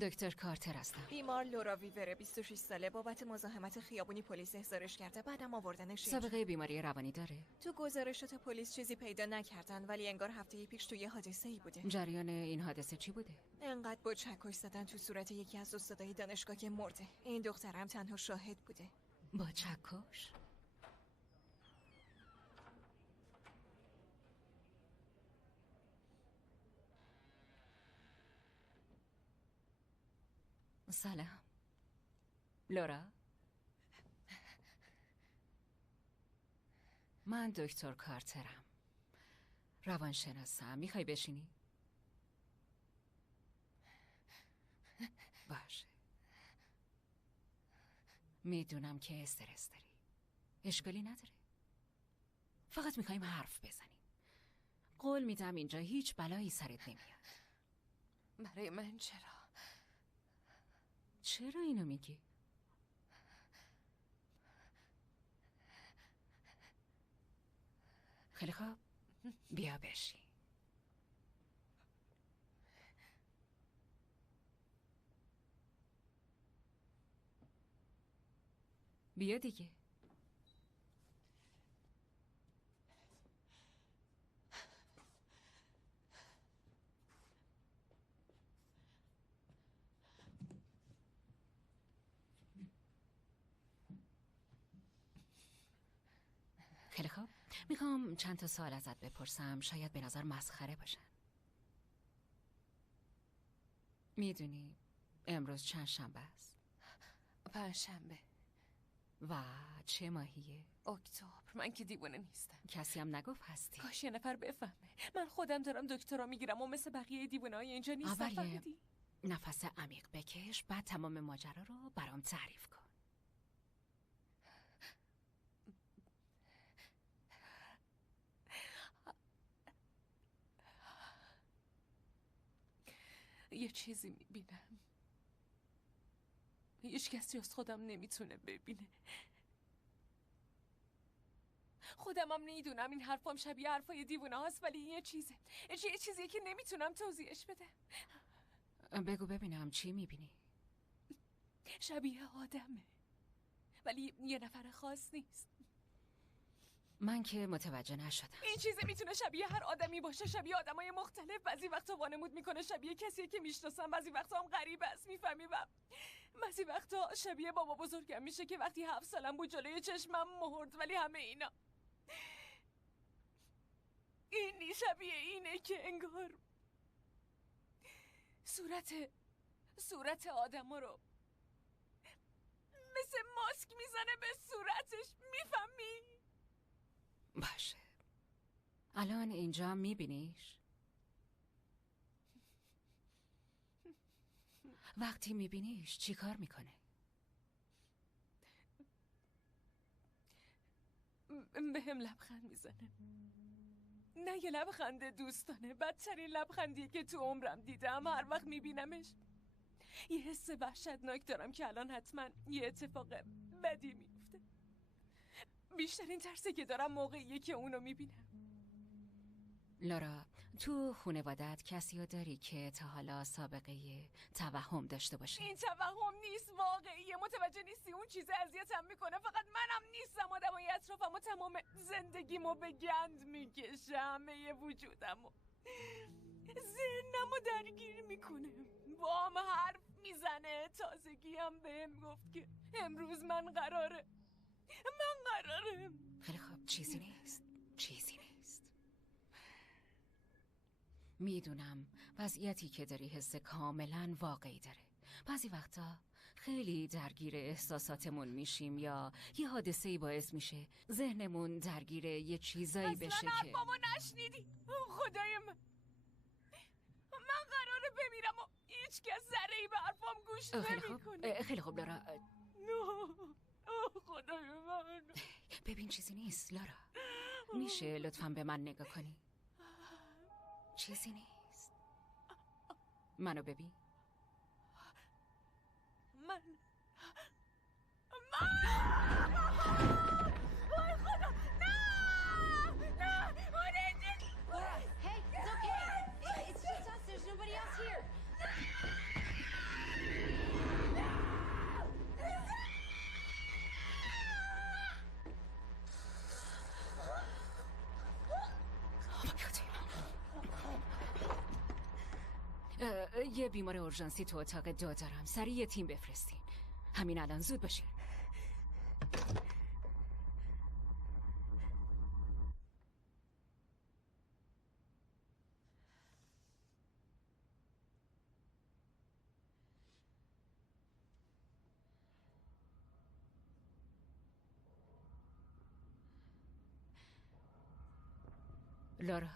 دکتر کارتر هستم. بیمار لورا ویوره، 26 ساله، بابت مزاحمت خیابونی پلیس احضارش کرده، بعدم آوردنش اینجا. سابقه بیماری روانی داره؟ تو گزارشات پلیس چیزی پیدا نکردن، ولی انگار هفته پیش توی حادثه‌ای بوده. جریان این حادثه چی بوده؟ انقدر با چکش زدن تو صورت یکی از استادای دانشگاه که مرده. این دخترم تنها شاهد بوده. با چکش؟ سلام لورا، من دکتر کارترم، روانشناسم. میخوای بشینی؟ باشه. میدونم که استرس داری، اشکالی نداره، فقط میخوایم حرف بزنیم. قول میدم اینجا هیچ بلایی سرت نمیاد. برای من چرا اینو میگی؟ خیلی خوب، بیا بشین. بیا دیگه. خیلی خوب، میخوام چند تا سوال ازت بپرسم، شاید به نظر مسخره باشن. میدونی امروز چند شنبه است؟ پنجشنبه. و چه ماهیه؟ اکتبر. من که دیوانه نیستم. کسی هم نگفت هستی. کاش یه نفر بفهمه. من خودم دارم دکترا میگیرم و مثل بقیه دیوانه‌های اینجا نیستم. فهمیدی؟ نفس عمیق بکش، بعد تمام ماجرا رو برام تعریف کن. یه چیزی میبینم هیچ کسی از خودم نمیتونه ببینه. خودم هم میدونم این حرفام شبیه حرفای دیوونه هاست، ولی یه چیزیه که نمیتونم توضیحش بدم. بگو ببینم چی میبینی؟ شبیه آدمه، ولی یه نفر خاص نیست. من که متوجه نشدم. این چیزی میتونه شبیه هر آدمی باشه، شبیه آدمای مختلف. بعضی وقتا وانمود میکنه شبیه کسی که میشناسم، بعضی وقتا هم غریب است، میفهمی؟ بعضی وقتا شبیه بابا بزرگم میشه که وقتی 7 سالم بود جلوی چشمم مرد. ولی همه اینا این شبیه اینه که انگار صورت آدم رو مثل ماسک میزنه به صورتش، میفهمی؟ باشه، الان اینجا میبینیش؟ وقتی میبینیش چی کار میکنه؟ به هم لبخند میزنه. نه یه لبخند دوستانه، بدترین لبخندیه که تو عمرم دیدم. هر وقت میبینمش یه حس وحشتناک دارم که الان حتما یه اتفاق بدی میفته. بیشترین ترسی که دارم موقعیه که اونو میبینم. لورا، تو خانواده‌ات کسی رو داری که تا حالا سابقه توهم داشته باشه؟ این توهم نیست، واقعیه. متوجه نیستی؟ اون چیز اذیتم میکنه. فقط منم نیستم، آدمای اطرافم و تمام زندگیمو به گند میکشه. همه وجودمو، ذهنمو درگیر میکنه، با هم حرف میزنه. تازگی هم بهم گفت که امروز من قراره. خیلی خوب، چیزی نیست. میدونم وضعیتی که داری حس کاملا واقعی داره. بعضی وقتا خیلی درگیر احساساتمون میشیم یا یه حادثه‌ای باعث میشه ذهنمون درگیر یه چیزایی بشه که اصلا حرفامو نشنیدی. خدای من قراره بمیرم و هیچ کس ذره‌ای به حرفام گوش نمیکنه. خیلی خوب لورا. خدای من. ببین چیزی نیست لورا، میشه لطفاً به من نگاه کنی؟ چیزی نیست. منو ببین. من وای خدا، نه اون اینجا. Hey, it's okay. It's just us. There's nobody else here. یه بیمار اورژانسی تو اتاق 2 دارم. سریع یه تیم بفرستین. همین الان، زود باشین. لورا